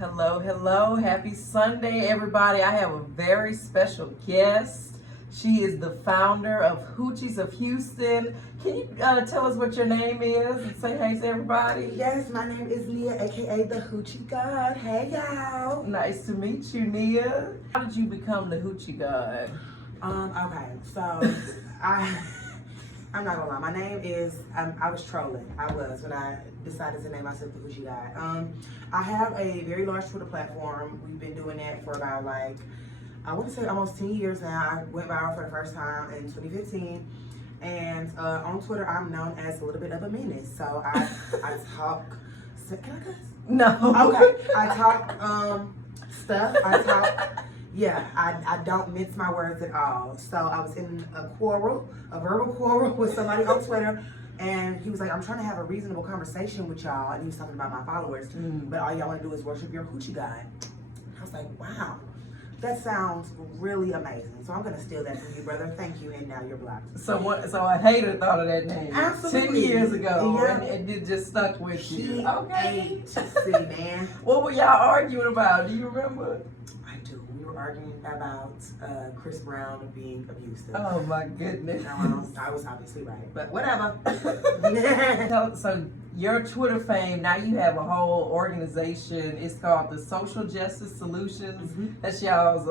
Hello, hello. Happy Sunday, everybody. I have a very special guest. She is the founder of Hoochies of Houston. Can you tell us what your name is and say hey to everybody? Yes, my name is Nia, aka the Hoochie Gawd. Hey, y'all. Nice to meet you, Nia. How did you become the Hoochie God? Okay, so I'm not gonna lie. My name is, I was trolling. I was when I decided to name myself the Hoochie God. I have a very large Twitter platform. We've been doing that for about I want to say almost 10 years now. I went viral for the first time in 2015. And on Twitter, I'm known as a little bit of a menace. So I talk, can I cuss? No. Okay, I talk stuff. I don't mince my words at all. So I was in a verbal quarrel with somebody on Twitter, and he was like, I'm trying to have a reasonable conversation with y'all, and he was talking about my followers, but all y'all want to do is worship your Hoochie God. I was like, wow, that sounds really amazing. So I'm gonna steal that from you, brother. Thank you, and now you're blocked. So a hater thought of that name Absolutely. 10 years ago, Yeah. and it just stuck with you. Okay. See, man. What were y'all arguing about? Do you remember? I do. We were arguing about Chris Brown being abusive. Oh my goodness. I was obviously right, but whatever. So your Twitter fame, now you have a whole organization. It's called the Social Justice Solutions. That's y'all's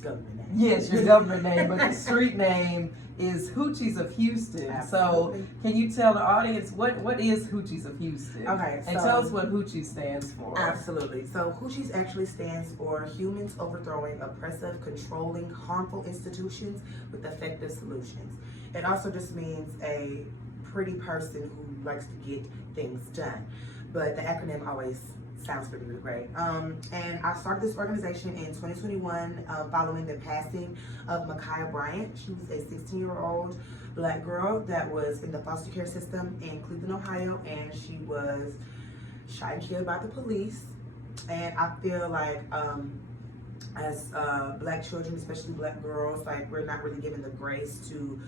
Government name. yes, your government name, but the street name is Hoochies of Houston. Absolutely. So can you tell the audience what is Hoochies of Houston? Okay, and so- tell us what Hoochie stands for. Absolutely. So Hoochies actually stands for Humans Overthrowing Oppressive, Controlling, Harmful Institutions with Effective Solutions. It also just means a pretty person who likes to get things done. But the acronym always sounds pretty great. And I started this organization in 2021 following the passing of Ma'Khia Bryant. She was a 16-year-old black girl that was in the foster care system in Cleveland, Ohio, and she was shot and killed by the police. And I feel like as black children, especially black girls, like we're not really given the grace to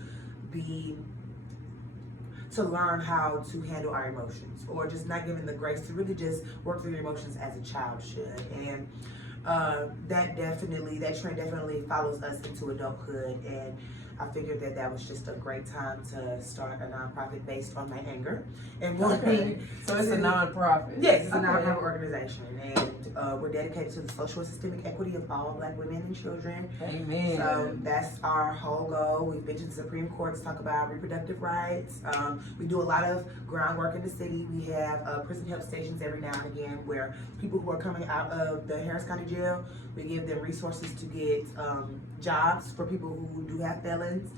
learn how to handle our emotions, or just not given the grace to really just work through your emotions as a child should. And that trend definitely follows us into adulthood, and I figured that was just a great time to start a nonprofit based on my anger and wanting. So it's a nonprofit. Yes, it's a nonprofit organization, and we're dedicated to the social and systemic equity of all black women and children. Amen. So that's our whole goal. We've been to the Supreme Court to talk about reproductive rights. We do a lot of groundwork in the city. We have prison help stations every now and again where people who are coming out of the Harris County Jail, we give them resources to get jobs for people who do have felons,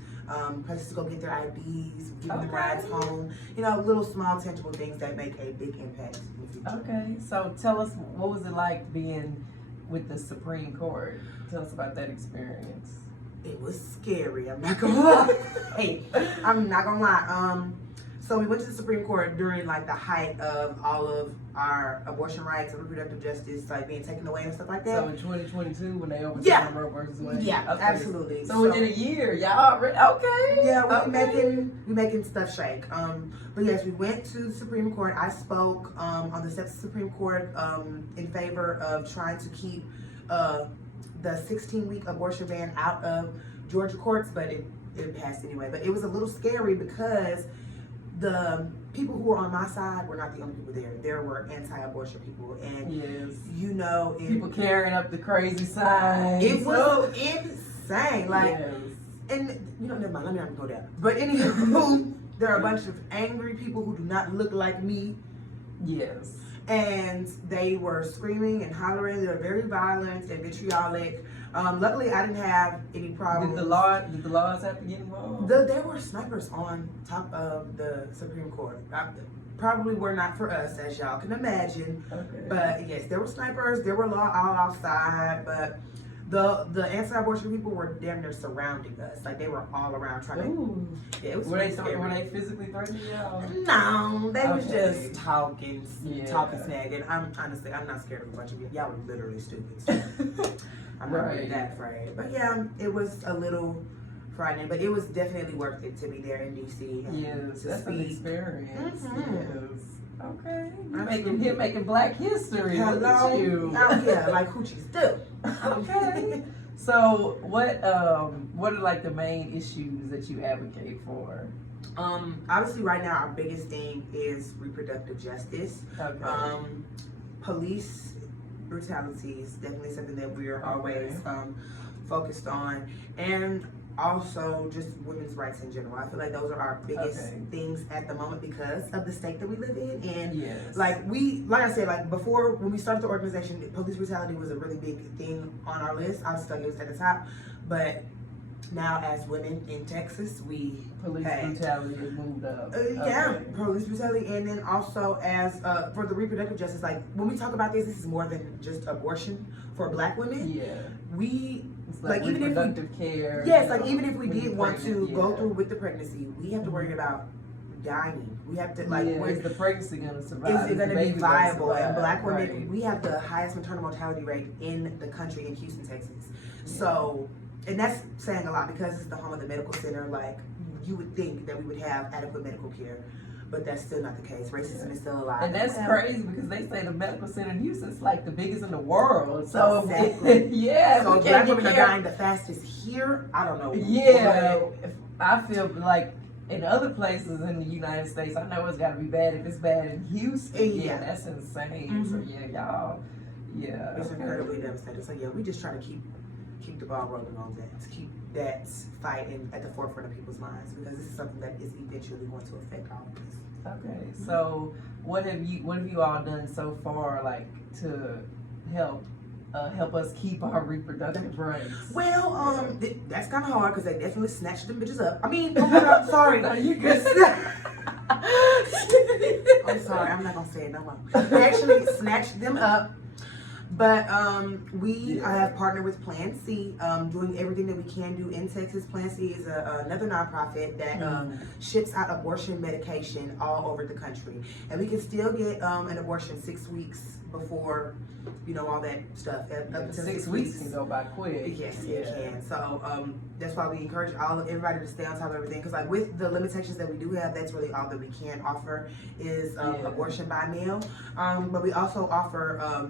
places to go get their IDs, give them rides home. You know, little small tangible things that make a big impact in the future. Okay, so tell us, what was it like being with the Supreme Court? Tell us about that experience. It was scary. I'm not gonna lie. I'm not gonna lie. So we went to the Supreme Court during like the height of all of our abortion rights and reproductive justice, like being taken away and stuff like that. So in 2022, when they overturned Roe versus Wade. Yeah, okay. Absolutely. So within a year, y'all already Yeah, we making stuff shake. But yes, we went to the Supreme Court. I spoke on the steps of the Supreme Court in favor of trying to keep the 16-week abortion ban out of Georgia courts, but it passed anyway. But it was a little scary because the people who were on my side were not the only people there. There were anti-abortion people, and you know, people carrying up the crazy signs. It was insane. Like, and you know, never mind. Let me not go there. But anywho, there are a bunch of angry people who do not look like me. Yes. And they were screaming and hollering. They were very violent and vitriolic. Luckily, I didn't have any problems. Did the laws have to get involved? There were snipers on top of the Supreme Court. Probably were not for us, as y'all can imagine. Okay. But yes, there were snipers. There were law all outside. But the anti-abortion people were damn near surrounding us. Like, they were all around trying to. Yeah, it was were scary. they physically threatening y'all? No, they was just talking, Yeah. snagging. I'm not scared of a bunch of you. Y'all were literally stupid. So I'm not really that afraid. But yeah, it was a little frightening, but it was definitely worth it to be there in DC. Yes, that's an experience. Mm-hmm. Yes. Okay. You're making Black history. Hello. Look at you. Out here, like Hoochies do. Okay. So what are like the main issues that you advocate for? Obviously right now our biggest thing is reproductive justice. Okay. Police brutality is definitely something that we are always focused on, and also just women's rights in general. I feel like those are our biggest things at the moment because of the state that we live in. And like I said, like before when we started the organization, police brutality was a really big thing on our list. I was stuck, it was at the top, but now as women in Texas, police brutality has moved up. Police brutality, and then also as for the reproductive justice, like when we talk about this is more than just abortion for Black women. It's like even if reproductive care. Even if we did want to go through with the pregnancy, we have to worry about dying. We have to is the pregnancy gonna survive? Is it gonna be viable? And Black women, we have the highest maternal mortality rate in the country in Houston, Texas. So. And that's saying a lot because it's the home of the medical center. Like, you would think that we would have adequate medical care, but that's still not the case. Racism is still alive. And that's crazy because they say the medical center in Houston is like the biggest in the world. So, so if Black women are dying the fastest here. I don't know. I feel like in other places in the United States, I know it's got to be bad if it's bad in Houston. That's insane. So y'all. It's incredibly devastating. So we just try to keep the ball rolling on that, to keep that fight at the forefront of people's minds, because this is something that is eventually going to affect all of us. Okay, so what have you all done so far, like to help us keep our reproductive rights? Well, that's kind of hard because they definitely snatched them bitches up. I mean, sorry. No, you good. I'm sorry, I'm not gonna say it no more. They actually snatched them up. But we have partnered with Plan C, doing everything that we can do in Texas. Plan C is another nonprofit that ships out abortion medication all over the country. And we can still get an abortion 6 weeks before, all that stuff. Up to 6 weeks can go by quick. Yes, it can. So that's why we encourage everybody to stay on top of everything. Because like with the limitations that we do have, that's really all that we can offer is abortion by mail. But we also offer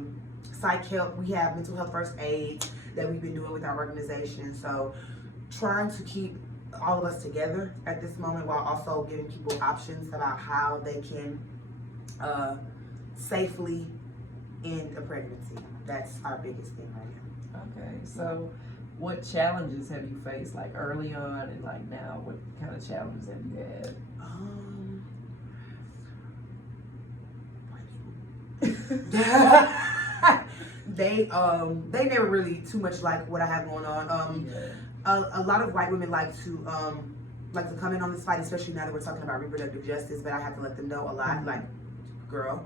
psych help. We have mental health first aid that we've been doing with our organization. So trying to keep all of us together at this moment while also giving people options about how they can safely end a pregnancy. That's our biggest thing right now. Okay, so what challenges have you faced like early on and like now? What kind of challenges have you had? They never really too much like what I have going on. A lot of white women like to come in on this fight, especially now that we're talking about reproductive justice, but I have to let them know a lot, like, girl,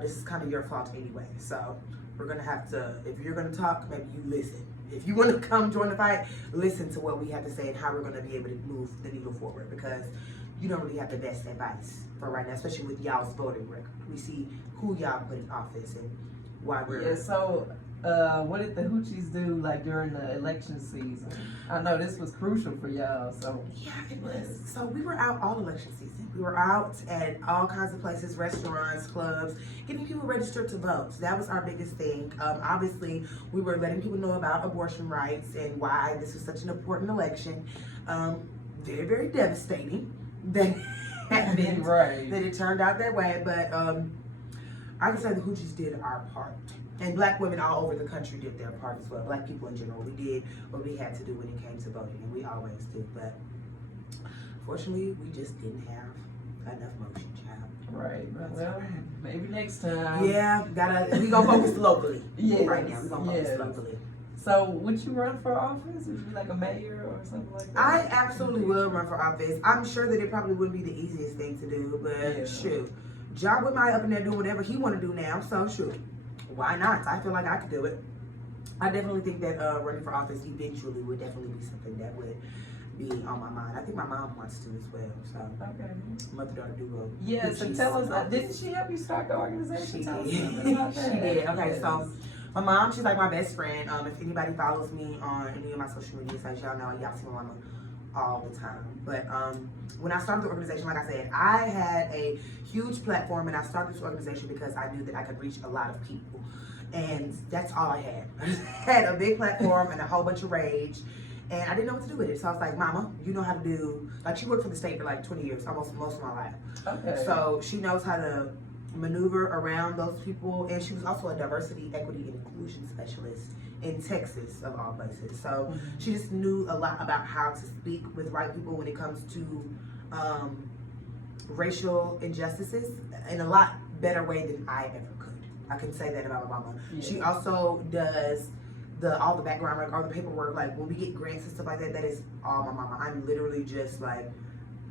this is kind of your fault anyway. So we're gonna have to, if you're gonna talk, maybe you listen. If you want to come join the fight, listen to what we have to say and how we're gonna be able to move the needle forward, because you don't really have the best advice for right now, especially with y'all's voting record. We see who y'all put in office and why we're... So what did the Hoochies do like during the election season? I know this was crucial for y'all, so... Yeah, it was. So we were out all election season. We were out at all kinds of places, restaurants, clubs, getting people registered to vote. So that was our biggest thing. Obviously, we were letting people know about abortion rights and why this was such an important election. Very, very devastating that it happened, that it turned out that way. But I can say the Hoochies did our part. And Black women all over the country did their part as well. Black people in general, we did what we had to do when it came to voting, and we always do. But fortunately, we just didn't have enough motion, child. Right. Well, maybe next time. Yeah, we gonna focus locally. Right now, we gonna focus locally. So, would you run for office? Would you be like a mayor or something like that? I absolutely will run for office. I'm sure that it probably wouldn't be the easiest thing to do, but shoot, John Whitmire up in there doing whatever he want to do now. So shoot. Why not? I feel like I could do it. I definitely think that running for office eventually would definitely be something that would be on my mind. I think my mom wants to as well. So mother-daughter duo. Yeah, so tell us, didn't she help you start the organization? She did. She did. Okay, so my mom, she's like my best friend. If anybody follows me on any of my social media sites, y'all know y'all see my mama all the time. But when I started the organization, like I said, I had a huge platform, and I started this organization because I knew that I could reach a lot of people. And that's all I had. I just had a big platform and a whole bunch of rage, and I didn't know what to do with it. So I was like, Mama, you know how to do, like, she worked for the state for like 20 years, almost most of my life. Okay. So she knows how to maneuver around those people, and she was also a diversity, equity, and inclusion specialist in Texas, of all places. So she just knew a lot about how to speak with white people when it comes to racial injustices in a lot better way than I ever could. I can say that about my mama. Yeah. She also does all the background work, all the paperwork. Like when we get grants and stuff like that, that is all my mama. I'm literally just like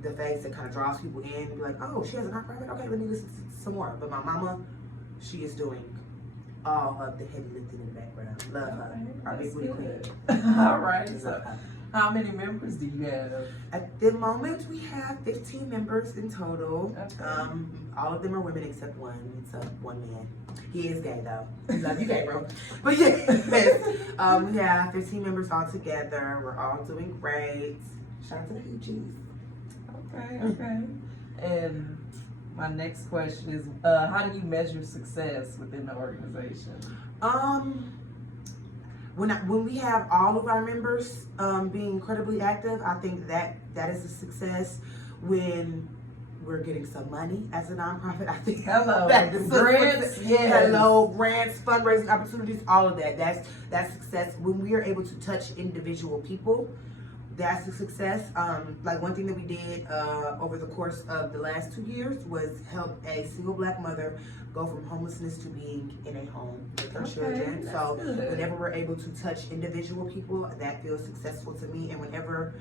the face that kind of draws people in and be like, oh, she has a nonprofit? Okay, let me listen to some more. But my mama, she is doing all of the heavy lifting in the background. Love her. Our big booty queen. All right. So how many members do you have? At the moment, we have 15 members in total. Okay. All of them are women except one. It's one man. He is gay though. Love you, gay bro. But yeah, we have 15 members all together. We're all doing great. Shout out to the Hoochies. Okay. And my next question is, how do you measure success within the organization? When we have all of our members being incredibly active, I think that is a success. When we're getting some money as a nonprofit, I think grants, grants, fundraising opportunities, all of that. That's success. When we are able to touch individual people, that's a success. Like one thing that we did over the course of the last 2 years was help a single Black mother go from homelessness to being in a home with her children. So whenever we're able to touch individual people, that feels successful to me. And whenever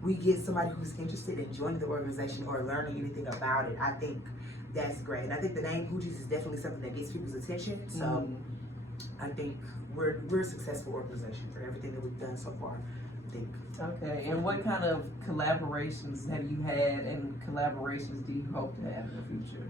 we get somebody who's interested in joining the organization or learning anything about it, I think that's great. And I think the name Hoochies is definitely something that gets people's attention. So I think we're a successful organization for everything that we've done so far. Okay, and what kind of collaborations have you had, and collaborations do you hope to have in the future?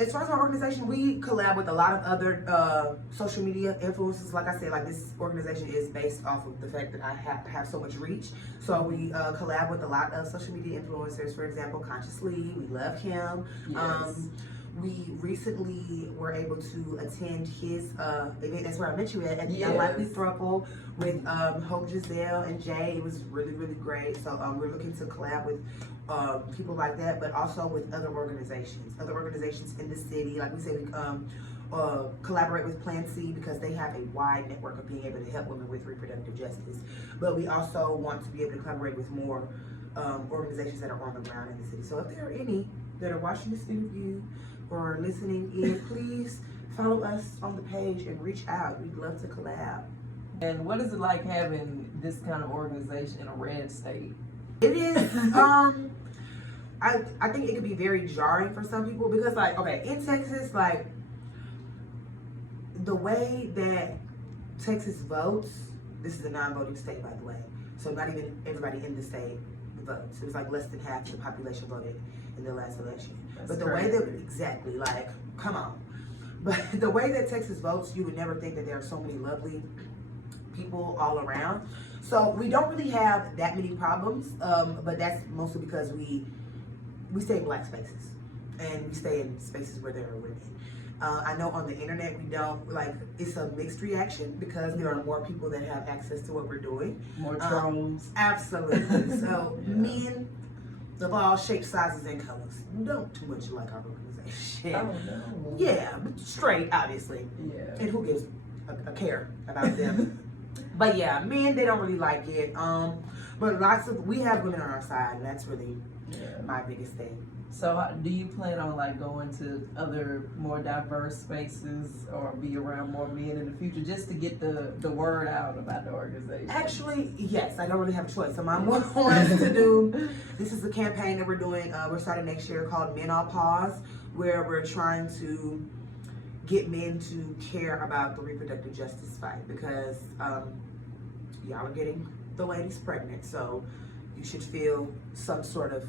As far as our organization, we collab with a lot of other social media influencers. Like I said, like this organization is based off of the fact that I have so much reach. So we collab with a lot of social media influencers. For example, Consciously, we love him. Yes. We recently were able to attend his event. That's where I met you at the Unlikely Throuple with Hope, Giselle, and Jay. It was really, really great. So we're looking to collab with people like that, but also with other organizations in the city. Like we said, we collaborate with Plan C because they have a wide network of being able to help women with reproductive justice. But we also want to be able to collaborate with more organizations that are on the ground in the city. So if there are any that are watching this interview or listening in, please follow us on the page and reach out. We'd love to collab. And what is it like having this kind of organization in a red state? It is, I think it could be very jarring for some people because, like, okay, in Texas, like, the way that Texas votes, this is a non-voting state, by the way, so not even everybody in the state votes. It was like less than half the population voted in the last election. But the way that, exactly, like, come on. But the way that Texas votes, you would never think that there are so many lovely people all around. So we don't really have that many problems, but that's mostly because we stay in Black spaces and we stay in spaces where there are women. I know on the internet we don't, like, it's a mixed reaction because there are more people that have access to what we're doing. More trolls. Absolutely. So men of all shapes, sizes, and colors don't too much like our organization. Oh no. Yeah, but straight, obviously. Yeah. And who gives a care about them? But yeah, men, they don't really like it. But we have women on our side, and that's really my biggest thing. So do you plan on, like, going to other more diverse spaces or be around more men in the future just to get the word out about the organization? Actually, yes. I don't really have a choice. So my mom wants to do, this is a campaign that we're doing, we're starting next year called Men All Pause, where we're trying to get men to care about the reproductive justice fight because y'all are getting the ladies pregnant. So you should feel some sort of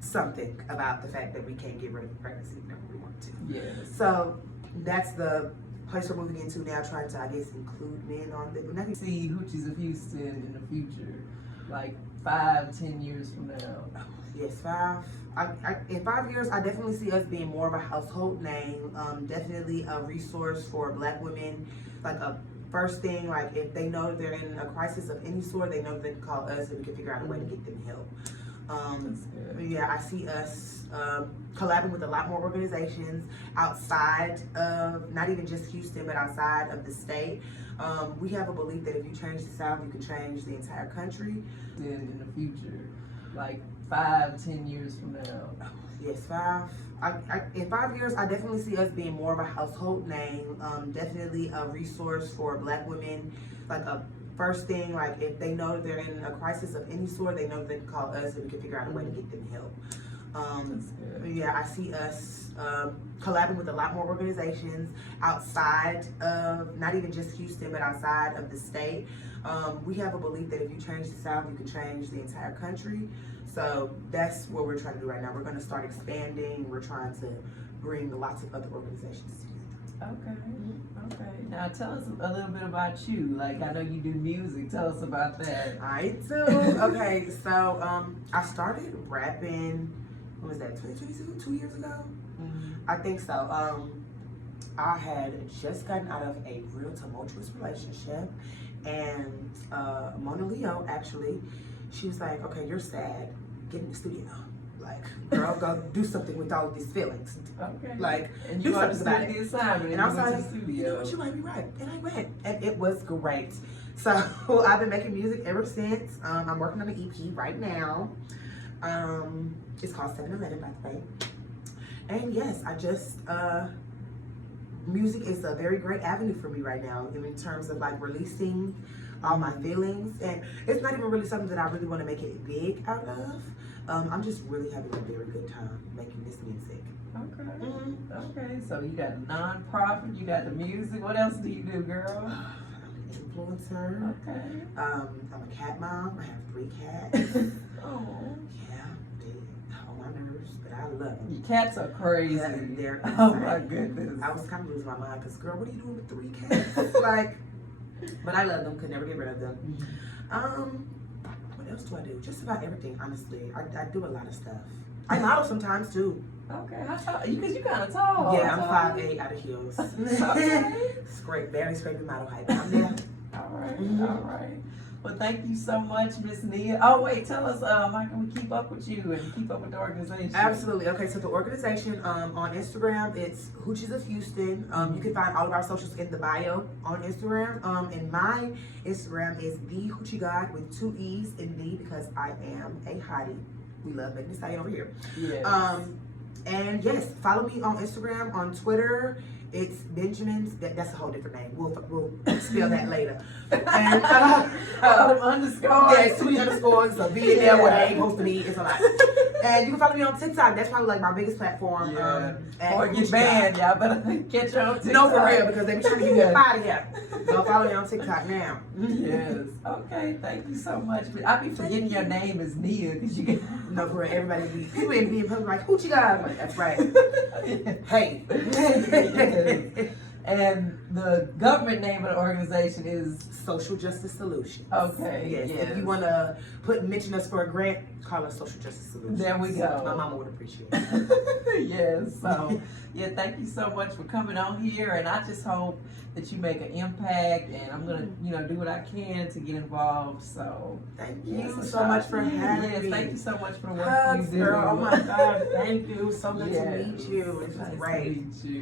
something about the fact that we can't get rid of pregnancy whenever we want to. Yes. So that's the place we're moving into now, trying to, I guess, include men on the. See Hoochies of Houston in the future. like 5-10 years from now? Yes, in 5 years, I definitely see us being more of a household name. Definitely a resource for Black women. Like a first thing, like if they know they're in a crisis of any sort, they know they can call us and we can figure out a way to get them help. Yeah, I see us collabing with a lot more organizations outside of, not even just Houston, but outside of the state. We have a belief that if you change the South, you can change the entire country. In the future, like 5-10 years from now? Yes, in 5 years, I definitely see us being more of a household name. Definitely a resource for Black women. Like a first thing, like if they know they're in a crisis of any sort, they know they can call us and we can figure out a way to get them help. Yeah, I see us collabing with a lot more organizations outside of, not even just Houston, but outside of the state. We have a belief that if you change the South, you can change the entire country. So that's what we're trying to do right now. We're going to start expanding. We're trying to bring lots of other organizations together. Okay. Now tell us a little bit about you. Like, I know you do music. Tell us about that. I do. Okay, so I started rapping, what was that, 2022, 2 years ago? I think so. I had just gotten out of a real tumultuous relationship, and Mona Leo, actually, she was like, okay, you're sad, get in the studio. Like, girl, go do something with all of these feelings. Okay. Like, and do you something about it. the assignment, and I was like, like, you know what, you might be right. And I went, and it was great. So I've been making music ever since. I'm working on an EP right now. It's called 7-Eleven, by the way. And yes, I just, music is a very great avenue for me right now in terms of like releasing all my feelings. And it's not even really something that I really want to make it big out of. I'm just really having a very good time making this music. Okay. Okay. So you got a nonprofit, you got the music. What else do you do, girl? I'm an influencer. Okay. I'm a cat mom. I have 3 cats. Oh. Yeah, they on my nerves, but I love them. Your cats are crazy. Yeah, they're oh insane. my goodness. I was kind of losing my mind because, girl, what are you doing with 3 cats? Like, but I love them. Could never get rid of them. What else do I do? Just about everything, honestly. I do a lot of stuff. I model sometimes too. Okay, how tall? Because you kind of tall. Yeah, I'm 5'8" out of heels. Okay. Barely scraping model height. I'm there. All right, all right. Well, thank you so much, Miss Nia. Oh, wait, tell us, how can we keep up with you and keep up with the organization? Absolutely. Okay, so the organization on Instagram, it's Hoochies of Houston. You can find all of our socials in the bio on Instagram. And my Instagram is the Hoochie Gawd with 2 E's in the, because I am a hottie. We love making this say over here. Yes. And yes, follow me on Instagram, on Twitter. It's Benjamin's. That's a whole different name. We'll spell that later. And underscores. Yeah, 2 underscores. So be in there where they ain't supposed to be. It's a lot. And you can follow me on TikTok. That's probably like my biggest platform. Yeah. Or get banned, y'all better catch on TikTok. No, for real, because they be trying to get me out of here. So follow me on TikTok now. Yes. Okay. Thank you so much. I be forgetting your name is Nia because you get. No, for real. Everybody be people in public like Hoochie Gawd. Like, that's right. Hey. And the government name of the organization is Social Justice Solutions. Okay. Yes. If you want to mention us for a grant, call us Social Justice Solutions. There we go. My mama would appreciate it. Yes. So, yeah, thank you so much for coming on here. And I just hope that you make an impact. And I'm going to, do what I can to get involved. So, thank you so much for having me. Yes, thank you so much for the work Hugs, you do. girl. Oh my God. Thank you. So good Yes. to meet you. It was Nice great. to meet you.